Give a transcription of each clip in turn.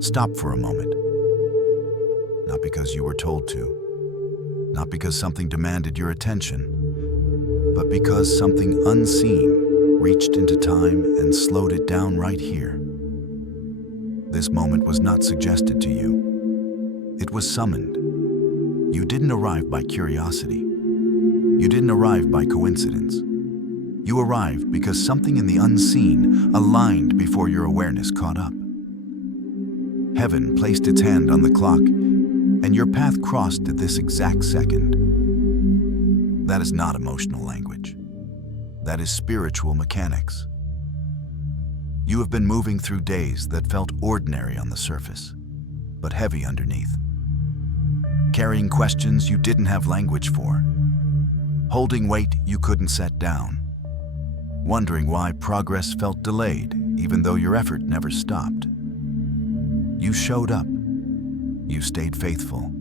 Stop for a moment. Not because you were told to, not because something demanded your attention, but because something unseen reached into time and slowed it down right here. This moment was not suggested to you. It was summoned. You didn't arrive by curiosity. You didn't arrive by coincidence. You arrived because something in the unseen aligned before your awareness caught up. Heaven placed its hand on the clock, and your path crossed at this exact second. That is not emotional language. That is spiritual mechanics. You have been moving through days that felt ordinary on the surface, but heavy underneath. Carrying questions you didn't have language for. Holding weight you couldn't set down. Wondering why progress felt delayed, even though your effort never stopped. You showed up. You stayed faithful.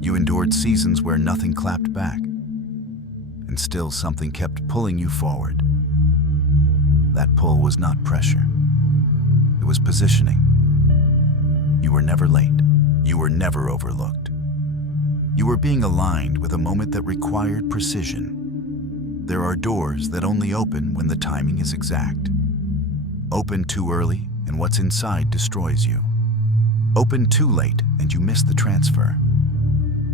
You endured seasons where nothing clapped back. And still something kept pulling you forward. That pull was not pressure. It was positioning. You were never late. You were never overlooked. You were being aligned with a moment that required precision. There are doors that only open when the timing is exact. Open too early, and what's inside destroys you. Open too late, and you miss the transfer.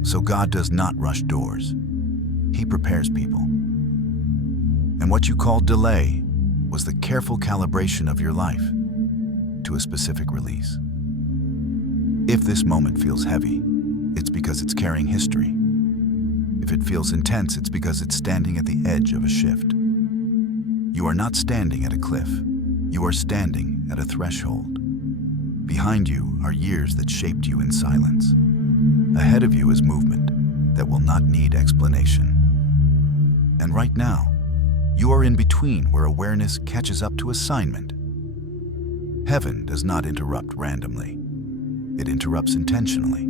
So God does not rush doors. He prepares people. And what you called delay was the careful calibration of your life to a specific release. If this moment feels heavy, it's because it's carrying history. If it feels intense, it's because it's standing at the edge of a shift. You are not standing at a cliff. You are standing at a threshold. Behind you are years that shaped you in silence. Ahead of you is movement that will not need explanation. And right now, you are in between where awareness catches up to assignment. Heaven does not interrupt randomly. It interrupts intentionally.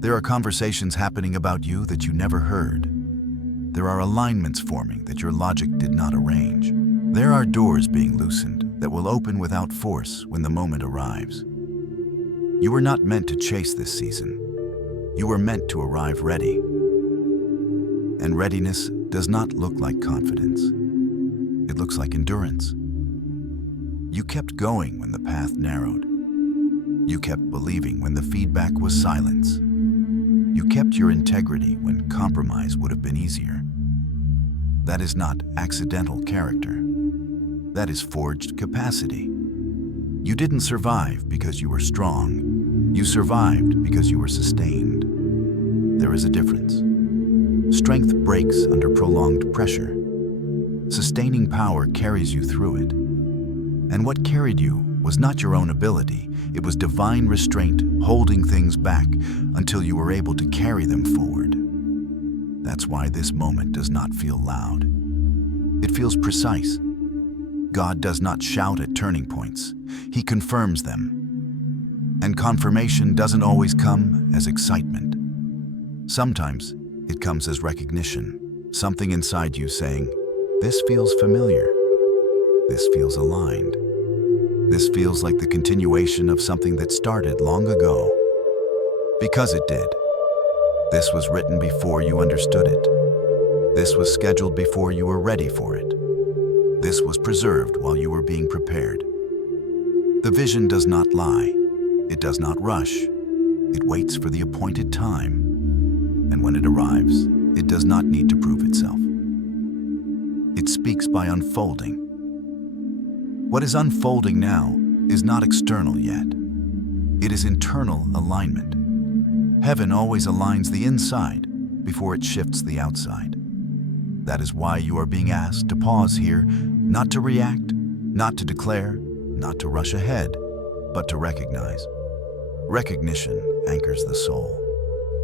There are conversations happening about you that you never heard. There are alignments forming that your logic did not arrange. There are doors being loosened that will open without force when the moment arrives. You were not meant to chase this season. You were meant to arrive ready. And readiness does not look like confidence. It looks like endurance. You kept going when the path narrowed. You kept believing when the feedback was silence. You kept your integrity when compromise would have been easier. That is not accidental character. That is forged capacity. You didn't survive because you were strong. You survived because you were sustained. There is a difference. Strength breaks under prolonged pressure. Sustaining power carries you through it. And what carried you was not your own ability. It was divine restraint holding things back until you were able to carry them forward. That's why this moment does not feel loud. It feels precise. God does not shout at turning points. He confirms them. And confirmation doesn't always come as excitement. Sometimes it comes as recognition, something inside you saying, "This feels familiar. This feels aligned. This feels like the continuation of something that started long ago." Because it did. This was written before you understood it. This was scheduled before you were ready for it. This was preserved while you were being prepared. The vision does not lie. It does not rush. It waits for the appointed time. And when it arrives, it does not need to prove itself. It speaks by unfolding. What is unfolding now is not external yet. It is internal alignment. Heaven always aligns the inside before it shifts the outside. That is why you are being asked to pause here, not to react, not to declare, not to rush ahead, but to recognize. Recognition anchors the soul.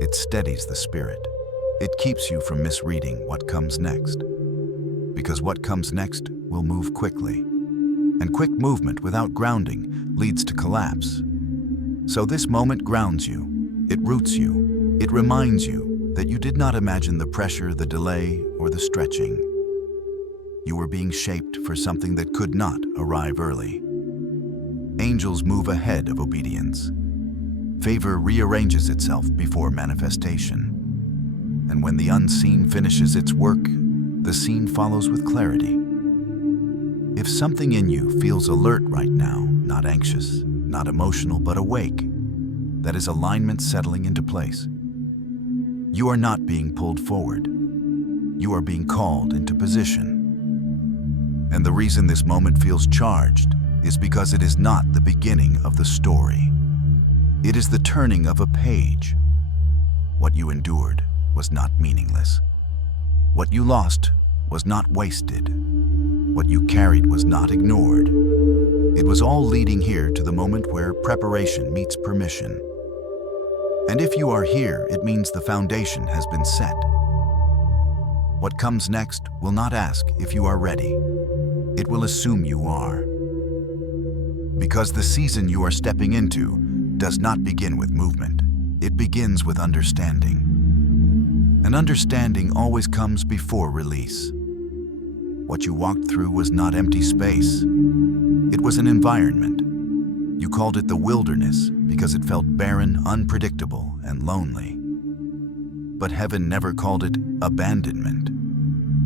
It steadies the spirit. It keeps you from misreading what comes next. Because what comes next will move quickly. And quick movement without grounding leads to collapse. So this moment grounds you. It roots you. It reminds you that you did not imagine the pressure, the delay, or the stretching. You were being shaped for something that could not arrive early. Angels move ahead of obedience. Favor rearranges itself before manifestation. And when the unseen finishes its work, the seen follows with clarity. If something in you feels alert right now, not anxious, not emotional, but awake, that is alignment settling into place. You are not being pulled forward. You are being called into position. And the reason this moment feels charged is because it is not the beginning of the story. It is the turning of a page. What you endured was not meaningless. What you lost was not wasted. What you carried was not ignored. It was all leading here to the moment where preparation meets permission. And if you are here, it means the foundation has been set. What comes next will not ask if you are ready. It will assume you are. Because the season you are stepping into does not begin with movement. It begins with understanding. And understanding always comes before release. What you walked through was not empty space. It was an environment. You called it the wilderness because it felt barren, unpredictable, and lonely. But heaven never called it abandonment.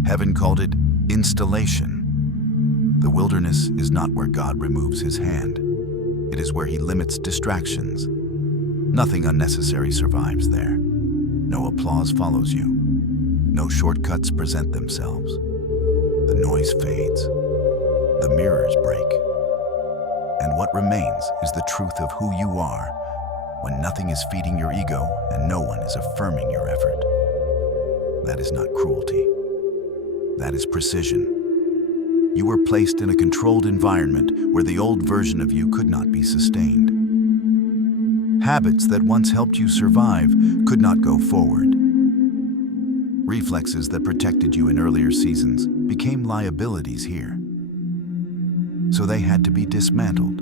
Heaven called it installation. The wilderness is not where God removes his hand. It is where he limits distractions. Nothing unnecessary survives there. No applause follows you. No shortcuts present themselves. The noise fades. The mirrors break. And what remains is the truth of who you are when nothing is feeding your ego and no one is affirming your effort. That is not cruelty. That is precision. You were placed in a controlled environment where the old version of you could not be sustained. Habits that once helped you survive could not go forward. Reflexes that protected you in earlier seasons became liabilities here. So they had to be dismantled.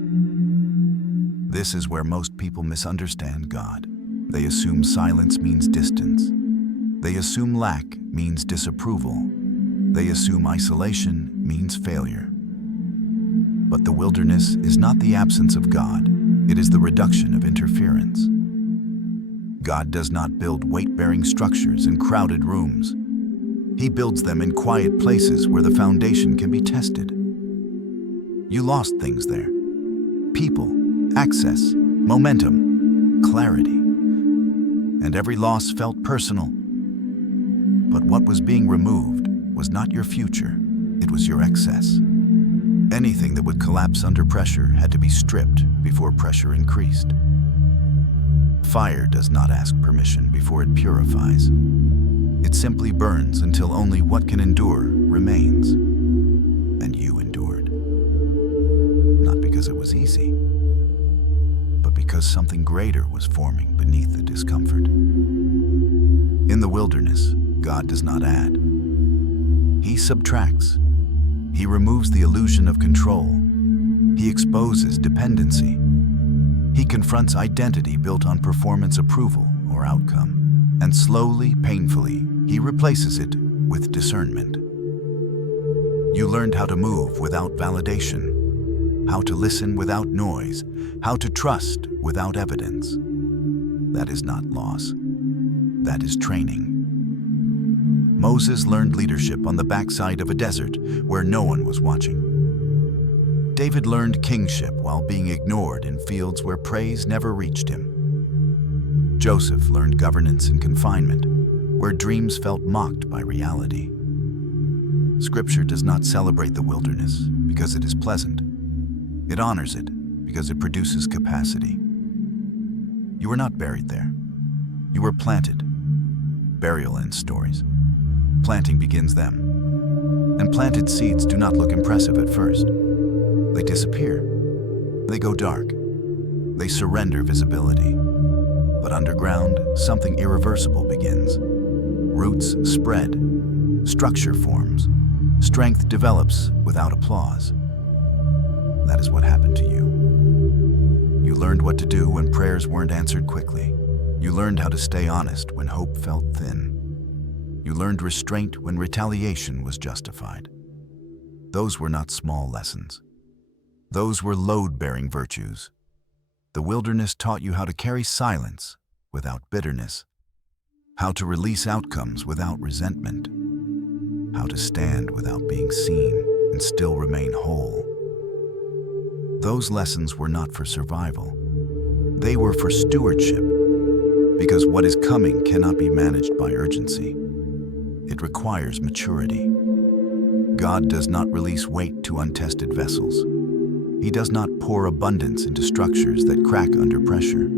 This is where most people misunderstand God. They assume silence means distance. They assume lack means disapproval. They assume isolation means failure. But the wilderness is not the absence of God. It is the reduction of interference. God does not build weight-bearing structures in crowded rooms. He builds them in quiet places where the foundation can be tested. You lost things there. People, access, momentum, clarity. And every loss felt personal. But what was being removed was not your future, it was your excess. Anything that would collapse under pressure had to be stripped before pressure increased. Fire does not ask permission before it purifies. It simply burns until only what can endure remains. And you endured. Not because it was easy, but because something greater was forming beneath the discomfort. In the wilderness, God does not add. He subtracts. He removes the illusion of control. He exposes dependency. He confronts identity built on performance approval or outcome. And slowly, painfully, he replaces it with discernment. You learned how to move without validation, how to listen without noise, how to trust without evidence. That is not loss. That is training. Moses learned leadership on the backside of a desert where no one was watching. David learned kingship while being ignored in fields where praise never reached him. Joseph learned governance in confinement, where dreams felt mocked by reality. Scripture does not celebrate the wilderness because it is pleasant. It honors it because it produces capacity. You were not buried there. You were planted. Burial ends stories. Planting begins them. And planted seeds do not look impressive at first. They disappear. They go dark. They surrender visibility. But underground, something irreversible begins. Roots spread. Structure forms. Strength develops without applause. That is what happened to you. You learned what to do when prayers weren't answered quickly. You learned how to stay honest when hope felt thin. You learned restraint when retaliation was justified. Those were not small lessons. Those were load-bearing virtues. The wilderness taught you how to carry silence without bitterness, how to release outcomes without resentment, how to stand without being seen and still remain whole. Those lessons were not for survival. They were for stewardship, because what is coming cannot be managed by urgency. It requires maturity. God does not release weight to untested vessels. He does not pour abundance into structures that crack under pressure.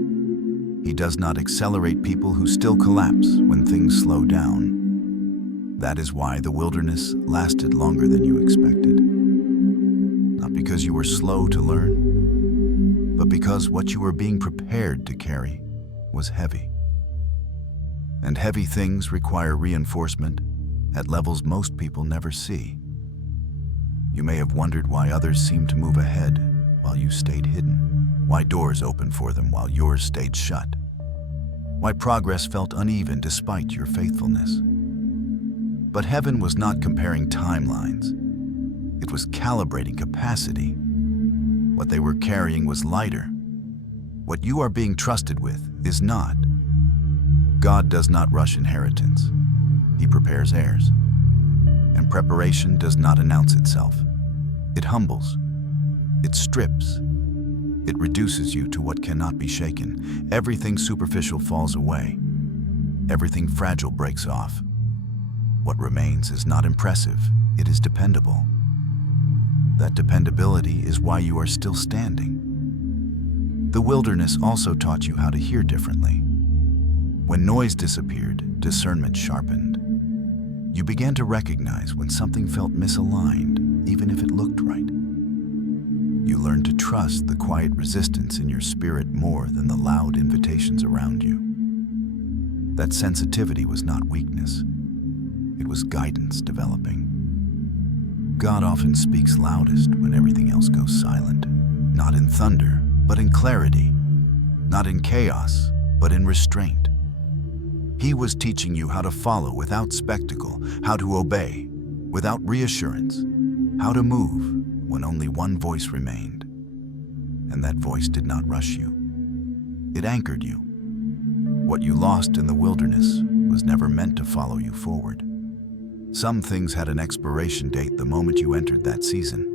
He does not accelerate people who still collapse when things slow down. That is why the wilderness lasted longer than you expected. Not because you were slow to learn, but because what you were being prepared to carry was heavy. And heavy things require reinforcement at levels most people never see. You may have wondered why others seemed to move ahead while you stayed hidden, why doors opened for them while yours stayed shut, why progress felt uneven despite your faithfulness. But heaven was not comparing timelines. It was calibrating capacity. What they were carrying was lighter. What you are being trusted with is not. God does not rush inheritance. He prepares heirs. And preparation does not announce itself. It humbles. It strips. It reduces you to what cannot be shaken. Everything superficial falls away. Everything fragile breaks off. What remains is not impressive. It is dependable. That dependability is why you are still standing. The wilderness also taught you how to hear differently. When noise disappeared, discernment sharpened. You began to recognize when something felt misaligned, even if it looked right. You learned to trust the quiet resistance in your spirit more than the loud invitations around you. That sensitivity was not weakness. It was guidance developing. God often speaks loudest when everything else goes silent. Not in thunder, but in clarity. Not in chaos, but in restraint. He was teaching you how to follow without spectacle, how to obey without reassurance, how to move when only one voice remained. And that voice did not rush you. It anchored you. What you lost in the wilderness was never meant to follow you forward. Some things had an expiration date the moment you entered that season.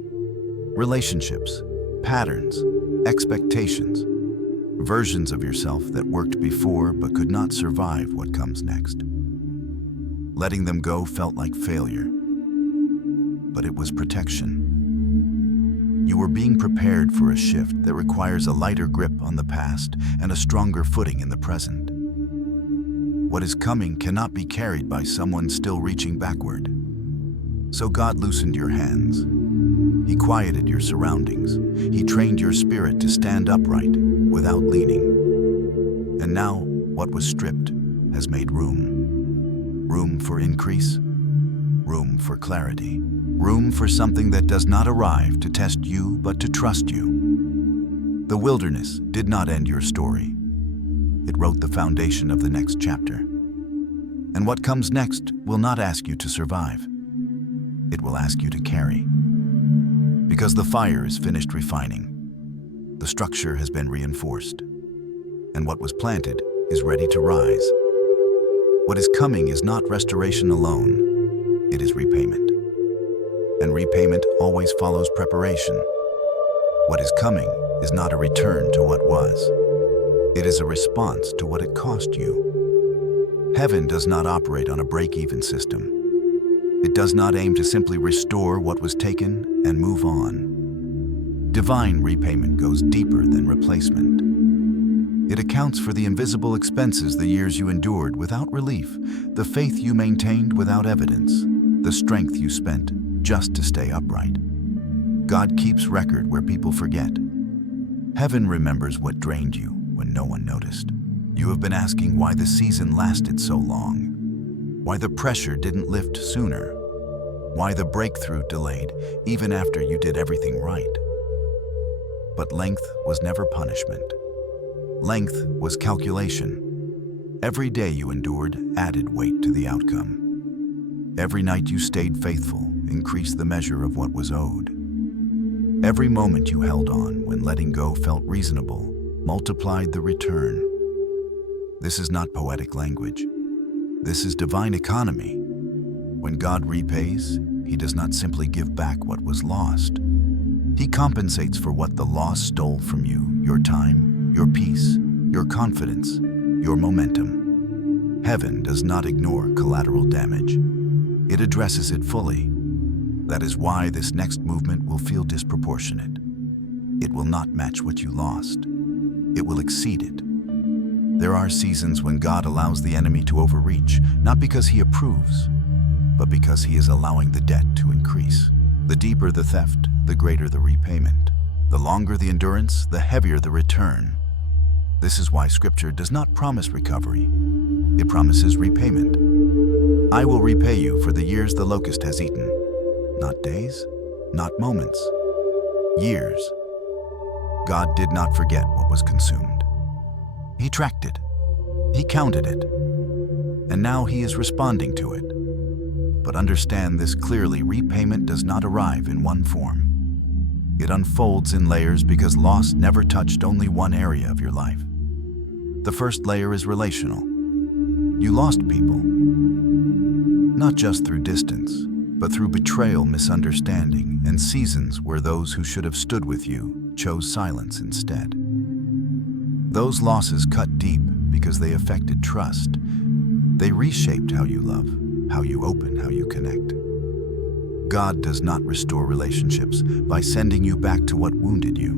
Relationships, patterns, expectations, versions of yourself that worked before but could not survive what comes next. Letting them go felt like failure, but it was protection. You were being prepared for a shift that requires a lighter grip on the past and a stronger footing in the present. What is coming cannot be carried by someone still reaching backward. So God loosened your hands. He quieted your surroundings. He trained your spirit to stand upright without leaning. And now, what was stripped has made room. Room for increase. Room for clarity. Room for something that does not arrive to test you, but to trust you. The wilderness did not end your story. It wrote the foundation of the next chapter. And what comes next will not ask you to survive. It will ask you to carry. Because the fire is finished refining. The structure has been reinforced. And what was planted is ready to rise. What is coming is not restoration alone. It is repayment. And repayment always follows preparation. What is coming is not a return to what was. It is a response to what it cost you. Heaven does not operate on a break-even system. It does not aim to simply restore what was taken and move on. Divine repayment goes deeper than replacement. It accounts for the invisible expenses the years you endured without relief, the faith you maintained without evidence, the strength you spent just to stay upright. God keeps record where people forget. Heaven remembers what drained you when no one noticed. You have been asking why the season lasted so long, why the pressure didn't lift sooner, why the breakthrough delayed even after you did everything right. But length was never punishment. Length was calculation. Every day you endured added weight to the outcome. Every night you stayed faithful increased the measure of what was owed. Every moment you held on when letting go felt reasonable multiplied the return. This is not poetic language. This is divine economy. When God repays, He does not simply give back what was lost. He compensates for what the loss stole from you: your time, your peace, your confidence, your momentum. Heaven does not ignore collateral damage. It addresses it fully. That is why this next movement will feel disproportionate. It will not match what you lost. It will exceed it. There are seasons when God allows the enemy to overreach, not because He approves, but because He is allowing the debt to increase. The deeper the theft, the greater the repayment. The longer the endurance, the heavier the return. This is why Scripture does not promise recovery. It promises repayment. I will repay you for the years the locust has eaten. Not days, not moments, years. God did not forget what was consumed. He tracked it. He counted it. And now He is responding to it. But understand this clearly: repayment does not arrive in one form. It unfolds in layers because loss never touched only one area of your life. The first layer is relational. You lost people, not just through distance, but through betrayal, misunderstanding, and seasons where those who should have stood with you chose silence instead. Those losses cut deep because they affected trust. They reshaped how you love, how you open, how you connect. God does not restore relationships by sending you back to what wounded you.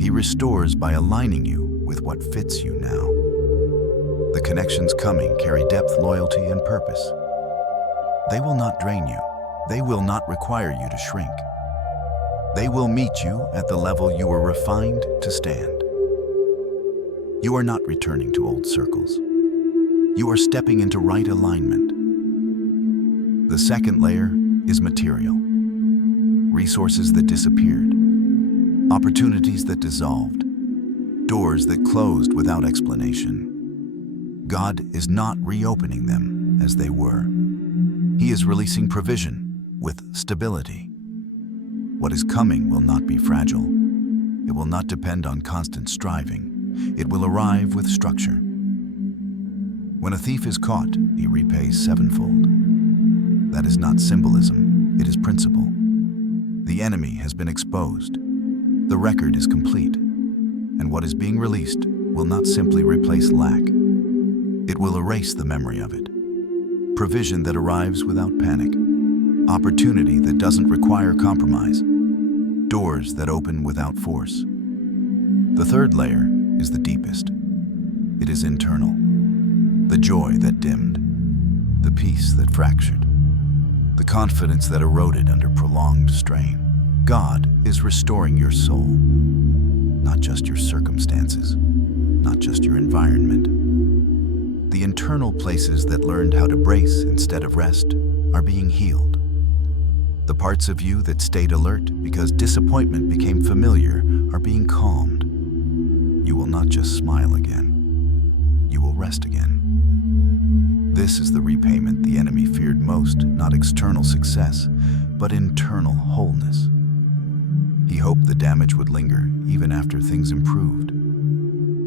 He restores by aligning you with what fits you now. The connections coming carry depth, loyalty, and purpose. They will not drain you. They will not require you to shrink. They will meet you at the level you were refined to stand. You are not returning to old circles. You are stepping into right alignment. The second layer is material. Resources that disappeared, opportunities that dissolved, doors that closed without explanation. God is not reopening them as they were. He is releasing provision with stability. What is coming will not be fragile. It will not depend on constant striving. It will arrive with structure. When a thief is caught, he repays sevenfold. That is not symbolism, it is principle. The enemy has been exposed. The record is complete. And what is being released will not simply replace lack. It will erase the memory of it. Provision that arrives without panic. Opportunity that doesn't require compromise. Doors that open without force. The third layer is the deepest. It is internal. The joy that dimmed. The peace that fractured. The confidence that eroded under prolonged strain. God is restoring your soul, not just your circumstances, not just your environment. The internal places that learned how to brace instead of rest are being healed. The parts of you that stayed alert because disappointment became familiar are being calmed. You will not just smile again. You will rest again. This is the repayment the enemy feared most, not external success, but internal wholeness. He hoped the damage would linger even after things improved.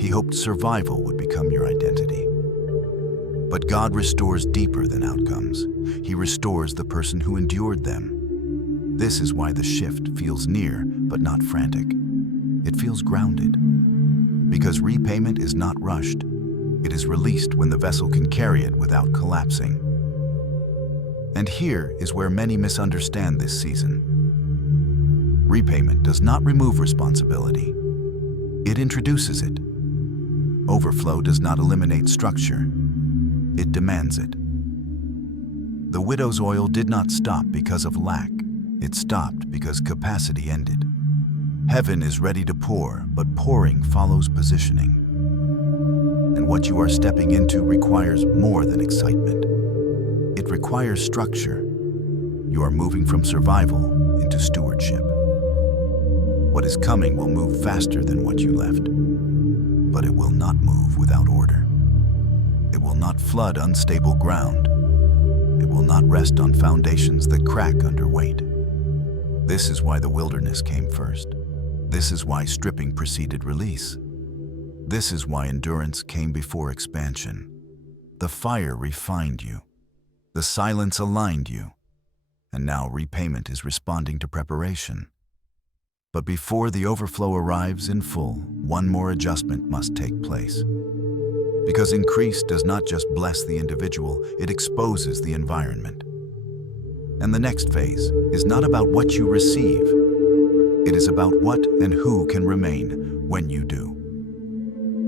He hoped survival would become your identity. But God restores deeper than outcomes. He restores the person who endured them. This is why the shift feels near, but not frantic. It feels grounded. Because repayment is not rushed. It is released when the vessel can carry it without collapsing. And here is where many misunderstand this season. Repayment does not remove responsibility. It introduces it. Overflow does not eliminate structure. It demands it. The widow's oil did not stop because of lack. It stopped because capacity ended. Heaven is ready to pour, but pouring follows positioning. And what you are stepping into requires more than excitement. It requires structure. You are moving from survival into stewardship. What is coming will move faster than what you left, but it will not move without order. It will not flood unstable ground. It will not rest on foundations that crack under weight. This is why the wilderness came first. This is why stripping preceded release. This is why endurance came before expansion. The fire refined you. The silence aligned you. And now repayment is responding to preparation. But before the overflow arrives in full, one more adjustment must take place. Because increase does not just bless the individual, it exposes the environment. And the next phase is not about what you receive. It is about what and who can remain when you do.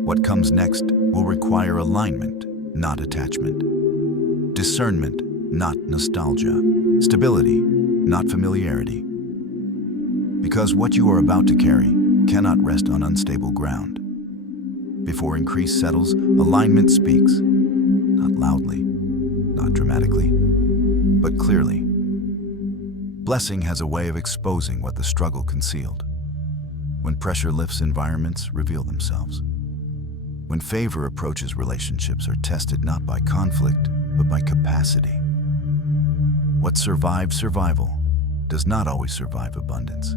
What comes next will require alignment, not attachment. Discernment, not nostalgia. Stability, not familiarity. Because what you are about to carry cannot rest on unstable ground. Before increase settles, alignment speaks, not loudly, not dramatically, but clearly. Blessing has a way of exposing what the struggle concealed. When pressure lifts, environments reveal themselves. When favor approaches, relationships are tested not by conflict, but by capacity. What survives survival does not always survive abundance.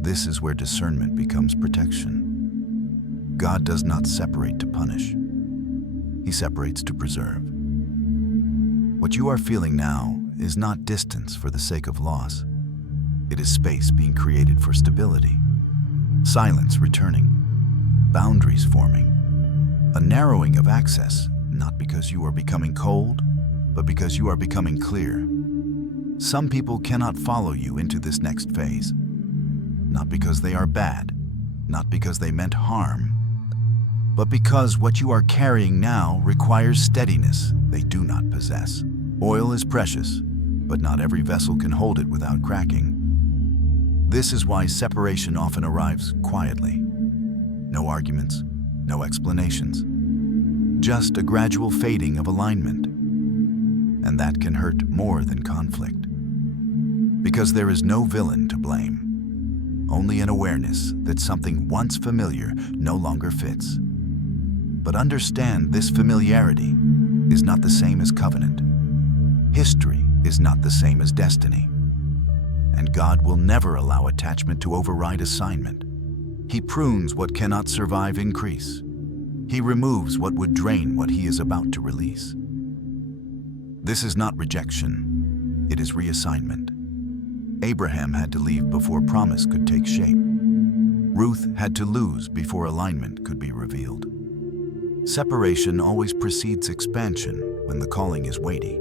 This is where discernment becomes protection. God does not separate to punish. He separates to preserve. What you are feeling now is not distance for the sake of loss. It is space being created for stability. Silence returning. Boundaries forming. A narrowing of access, not because you are becoming cold, but because you are becoming clear. Some people cannot follow you into this next phase. Not because they are bad, not because they meant harm, but because what you are carrying now requires steadiness they do not possess. Oil is precious, but not every vessel can hold it without cracking. This is why separation often arrives quietly. No arguments, no explanations, just a gradual fading of alignment. And that can hurt more than conflict. Because there is no villain to blame, only an awareness that something once familiar no longer fits. But understand, this familiarity is not the same as covenant. History is not the same as destiny. And God will never allow attachment to override assignment. He prunes what cannot survive increase. He removes what would drain what he is about to release. This is not rejection, it is reassignment. Abraham had to leave before promise could take shape. Ruth had to lose before alignment could be revealed. Separation always precedes expansion when the calling is weighty.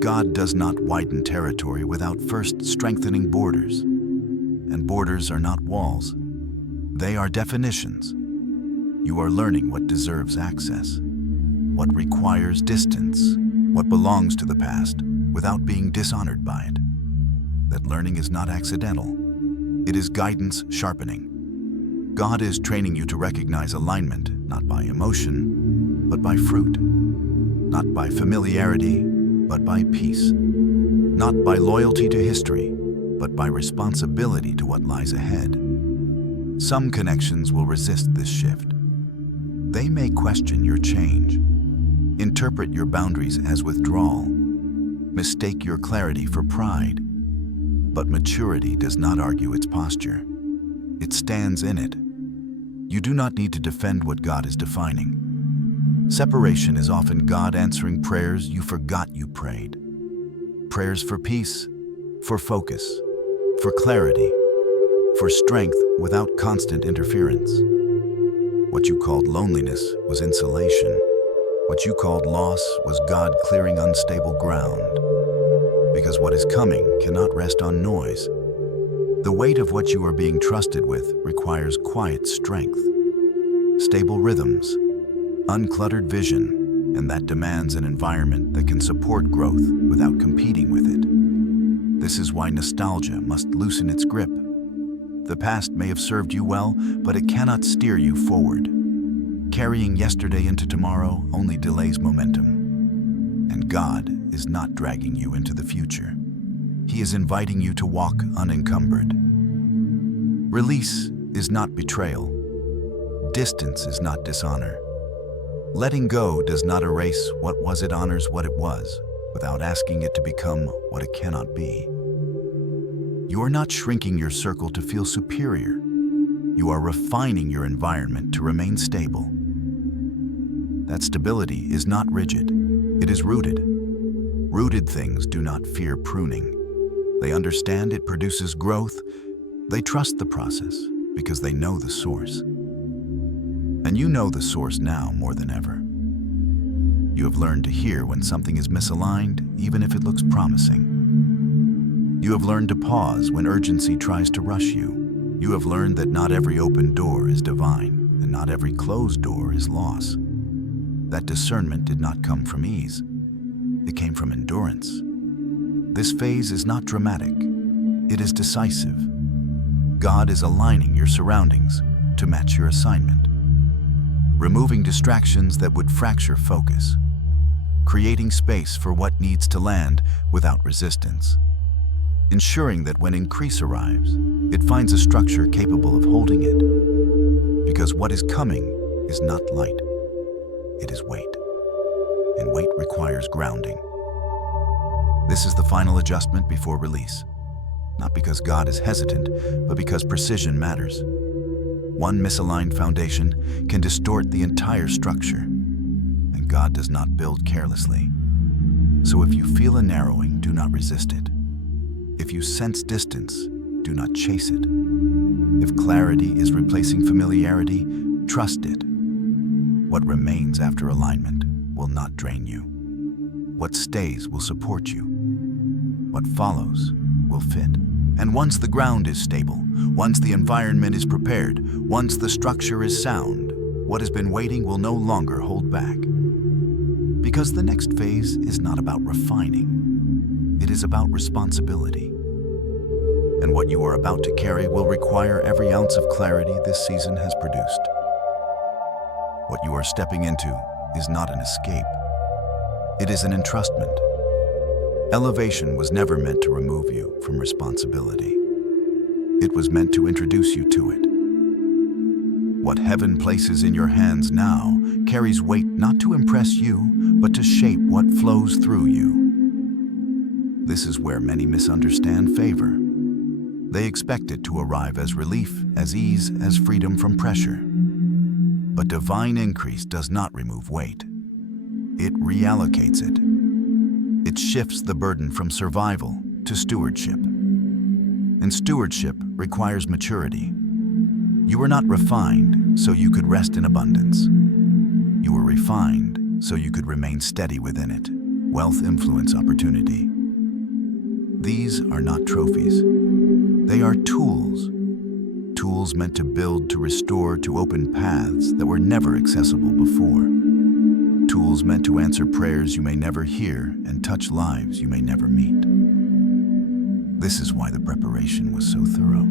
God does not widen territory without first strengthening borders. And borders are not walls. They are definitions. You are learning what deserves access, what requires distance, what belongs to the past without being dishonored by it. That learning is not accidental. It is guidance sharpening. God is training you to recognize alignment, not by emotion, but by fruit. Not by familiarity, but by peace. Not by loyalty to history, but by responsibility to what lies ahead. Some connections will resist this shift. They may question your change, interpret your boundaries as withdrawal, mistake your clarity for pride. But maturity does not argue its posture. It stands in it. You do not need to defend what God is defining. Separation is often God answering prayers you forgot you prayed. Prayers for peace, for focus, for clarity, for strength without constant interference. What you called loneliness was insulation. What you called loss was God clearing unstable ground. Because what is coming cannot rest on noise. The weight of what you are being trusted with requires quiet strength, stable rhythms, uncluttered vision, and that demands an environment that can support growth without competing with it. This is why nostalgia must loosen its grip. The past may have served you well, but it cannot steer you forward. Carrying yesterday into tomorrow only delays momentum. And God is not dragging you into the future. He is inviting you to walk unencumbered. Release is not betrayal. Distance is not dishonor. Letting go does not erase what was, it honors what it was, without asking it to become what it cannot be. You are not shrinking your circle to feel superior. You are refining your environment to remain stable. That stability is not rigid, it is rooted. Rooted things do not fear pruning. They understand it produces growth. They trust the process because they know the source. And you know the source now more than ever. You have learned to hear when something is misaligned, even if it looks promising. You have learned to pause when urgency tries to rush you. You have learned that not every open door is divine, and not every closed door is loss. That discernment did not come from ease. It came from endurance. This phase is not dramatic. It is decisive. God is aligning your surroundings to match your assignment, removing distractions that would fracture focus, creating space for what needs to land without resistance, ensuring that when increase arrives, it finds a structure capable of holding it. Because what is coming is not light, it is weight. And weight requires grounding. This is the final adjustment before release. Not because God is hesitant, but because precision matters. One misaligned foundation can distort the entire structure, and God does not build carelessly. So if you feel a narrowing, do not resist it. If you sense distance, do not chase it. If clarity is replacing familiarity, trust it. What remains after alignment will not drain you. What stays will support you. What follows will fit. And once the ground is stable, once the environment is prepared, once the structure is sound, what has been waiting will no longer hold back. Because the next phase is not about refining, it is about responsibility. And what you are about to carry will require every ounce of clarity this season has produced. What you are stepping into is not an escape. It is an entrustment. Elevation was never meant to remove you from responsibility. It was meant to introduce you to it. What heaven places in your hands now carries weight not to impress you, but to shape what flows through you. This is where many misunderstand favor. They expect it to arrive as relief, as ease, as freedom from pressure. But divine increase does not remove weight. It reallocates it. It shifts the burden from survival to stewardship. And stewardship requires maturity. You were not refined so you could rest in abundance. You were refined so you could remain steady within it. Wealth, influence, opportunity. These are not trophies. They are tools. Tools meant to build, to restore, to open paths that were never accessible before. Tools meant to answer prayers you may never hear and touch lives you may never meet. This is why the preparation was so thorough.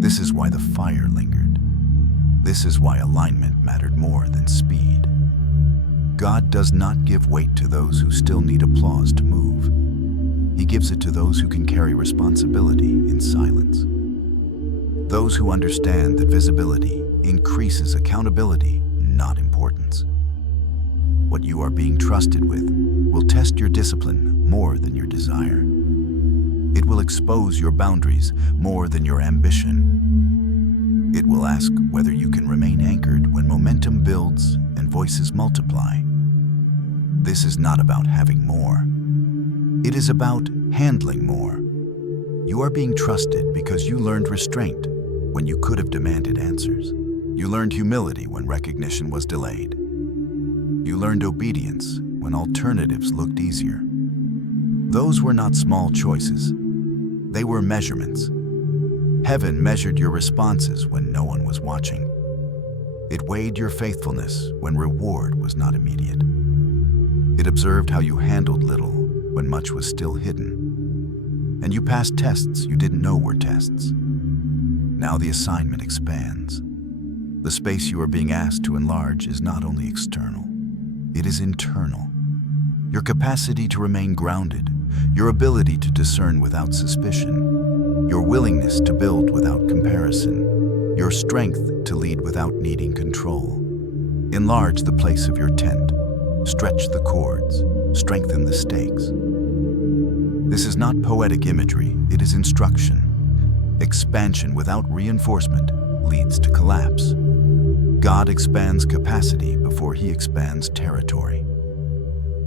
This is why the fire lingered. This is why alignment mattered more than speed. God does not give weight to those who still need applause to move. He gives it to those who can carry responsibility in silence. Those who understand that visibility increases accountability, not importance. What you are being trusted with will test your discipline more than your desire. It will expose your boundaries more than your ambition. It will ask whether you can remain anchored when momentum builds and voices multiply. This is not about having more. It is about handling more. You are being trusted because you learned restraint when you could have demanded answers. You learned humility when recognition was delayed. You learned obedience when alternatives looked easier. Those were not small choices. They were measurements. Heaven measured your responses when no one was watching. It weighed your faithfulness when reward was not immediate. It observed how you handled little when much was still hidden. And you passed tests you didn't know were tests. Now the assignment expands. The space you are being asked to enlarge is not only external, it is internal. Your capacity to remain grounded, your ability to discern without suspicion, your willingness to build without comparison, your strength to lead without needing control. Enlarge the place of your tent, stretch the cords, strengthen the stakes. This is not poetic imagery, it is instruction. Expansion without reinforcement leads to collapse. God expands capacity before he expands territory.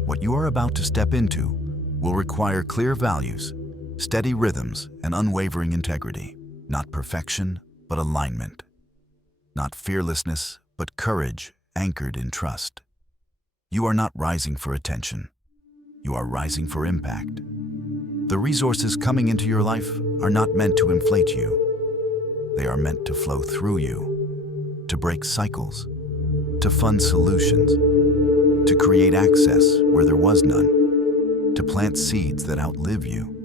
What you are about to step into will require clear values, steady rhythms, and unwavering integrity. Not perfection, but alignment. Not fearlessness, but courage anchored in trust. You are not rising for attention. You are rising for impact. The resources coming into your life are not meant to inflate you. They are meant to flow through you, to break cycles, to fund solutions, to create access where there was none, to plant seeds that outlive you.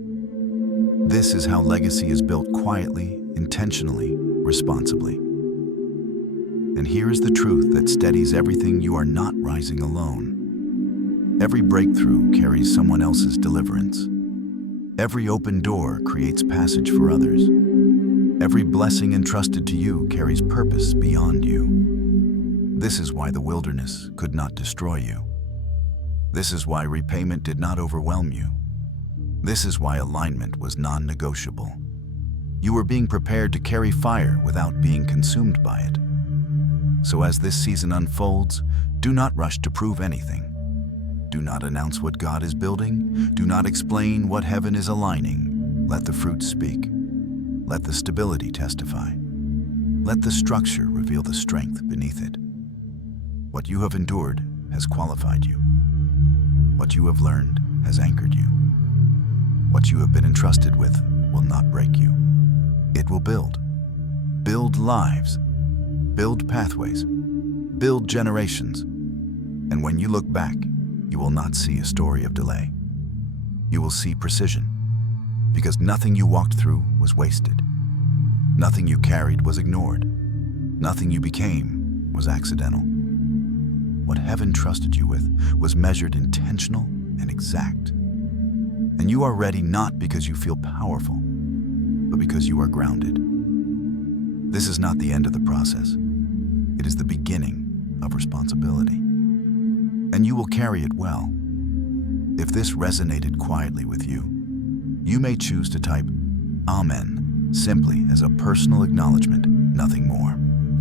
This is how legacy is built quietly, intentionally, responsibly. And here is the truth that steadies everything: you are not rising alone. Every breakthrough carries someone else's deliverance. Every open door creates passage for others. Every blessing entrusted to you carries purpose beyond you. This is why the wilderness could not destroy you. This is why repayment did not overwhelm you. This is why alignment was non-negotiable. You were being prepared to carry fire without being consumed by it. So as this season unfolds, do not rush to prove anything. Do not announce what God is building. Do not explain what heaven is aligning. Let the fruit speak. Let the stability testify. Let the structure reveal the strength beneath it. What you have endured has qualified you. What you have learned has anchored you. What you have been entrusted with will not break you. It will build. Build lives. Build pathways. Build generations. And when you look back, you will not see a story of delay. You will see precision, because nothing you walked through was wasted. Nothing you carried was ignored. Nothing you became was accidental. What heaven trusted you with was measured, intentional, and exact. And you are ready not because you feel powerful, but because you are grounded. This is not the end of the process. It is the beginning of responsibility. And you will carry it well. If this resonated quietly with you, you may choose to type Amen simply as a personal acknowledgement, nothing more.